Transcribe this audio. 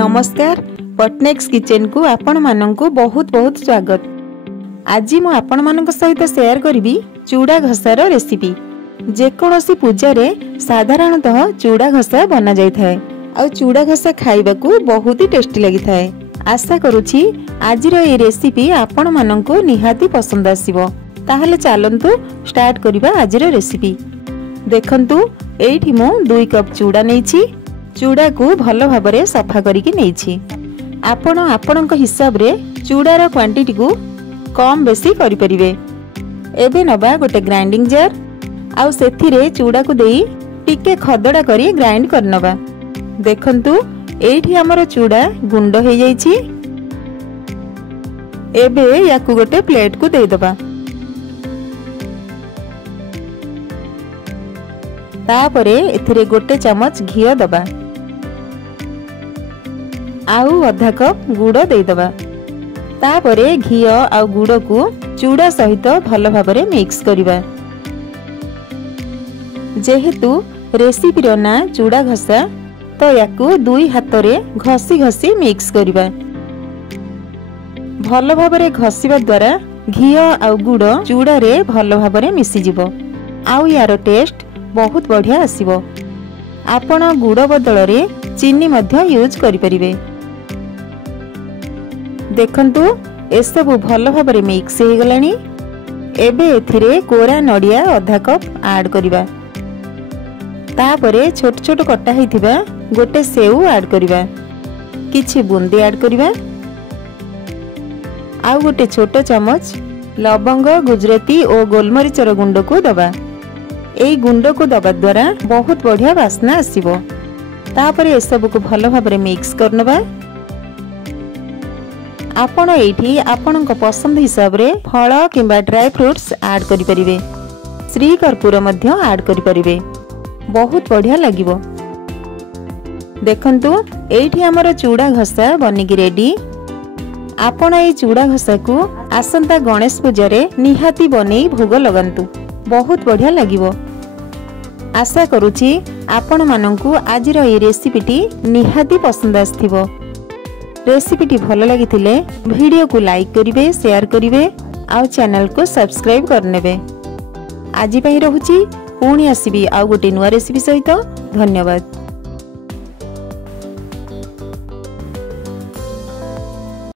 नमस्कार पटनेक्स किचन को आपण मानंकु बहुत बहुत स्वागत। आज मु आपण मानक सहित शेयर करी चूड़ा घसार रेसिपी। जेकोसी पूजा रे साधारणतः चूड़ा घसा बना जाय थाए आ चूड़ा घसा खाइबा को बहुत ही टेस्टी लगी थाए। आशा करूची आजिर ए रेसिपी आपण मानंकु निहाती पसंद आसीबो। ताहले चलंतु स्टार्ट करिबा आजिर रेसिपी। देखंतु एठी मु 2 कप चूड़ा नेछि। चूड़ा को भल भाबरे सफा करिकि नेछि। आपण आपणक हिसाब रे चूड़ार क्वांटिटी को कम बेसी करि परिबे। एबे नबा गोटे ग्राइंडिंग जार आउ सेथिरे चूड़ा को देई टिके खदडा करी ग्राइंड करनबा। देखंतु एठी हमर चूड़ा गुंड हे जाईछि। एबे याकु गोटे प्लेट को देई दबा। तापरे एथिरे गोटे चमच घियो दबा आउ आधा कप गुड़ दे दबा। तापरे घियो आउ गुड़ को चूड़ा सहित भल भाबरे मिक्स करिबा। जेहेतु रेसिपी रो ना चूड़ा घसा तो याकु 2 हाथ रे घसी घसी मिक्स करिबा। भल भाबरे घसीबा द्वारा घियो आउ गुड़ चूड़ा रे भल भाबरे मिसी जिवो आउ यार टेस्ट बहुत बढ़िया आसीबो। आपण गुड़ बदल रे चीनी मध्य यूज करि परिबे। देखंतु एसबु भल भाबरे मिक्स हे गलानी। एबे एथिरे कोरा नडिया आधा कप ऐड करिबा। तापरे छोट छोट कटा हेथिबा गोटे सेउ ऐड करिबा। किछि बुंदी ऐड करिबा आउ गोटे छोट चमच लवंग गुजराती और गोलमरीचर गुंड को दबा। एई गुंड को दबा द्वारा बहुत बढ़िया वासना आसीबो। तापरे एसबु को भल भाबरे मिक्स करनबा। आपण एठी आपणक पसंद हिसाब रे फल किंबा ड्राई फ्रूट्स ऐड करि परिबे। श्री कर्पूर मध्य ऐड करि परिबे। बहुत बढ़िया लागिबो। देखंतु एठी हमर चूड़ा घसा बनिकी रेडी। आपण ए चूड़ा घसा को आसंता गणेश पूजा रे निहाती बनेई भोग लगंतु। बहुत बढ़िया लागिबो। आशा करूची आपण मानंकु आजिर ए रेसिपीटी निहाती पसंद आस्थिबो। रेसिपीटी भल लागिथिले वीडियो को लाइक करिवे, शेयर करिवे आउ चैनल को सब्सक्राइब करनेबे। आजि पई रहुची पुणी आसीबी आउ गोटे नुआ रेसिपी सहित। धन्यवाद।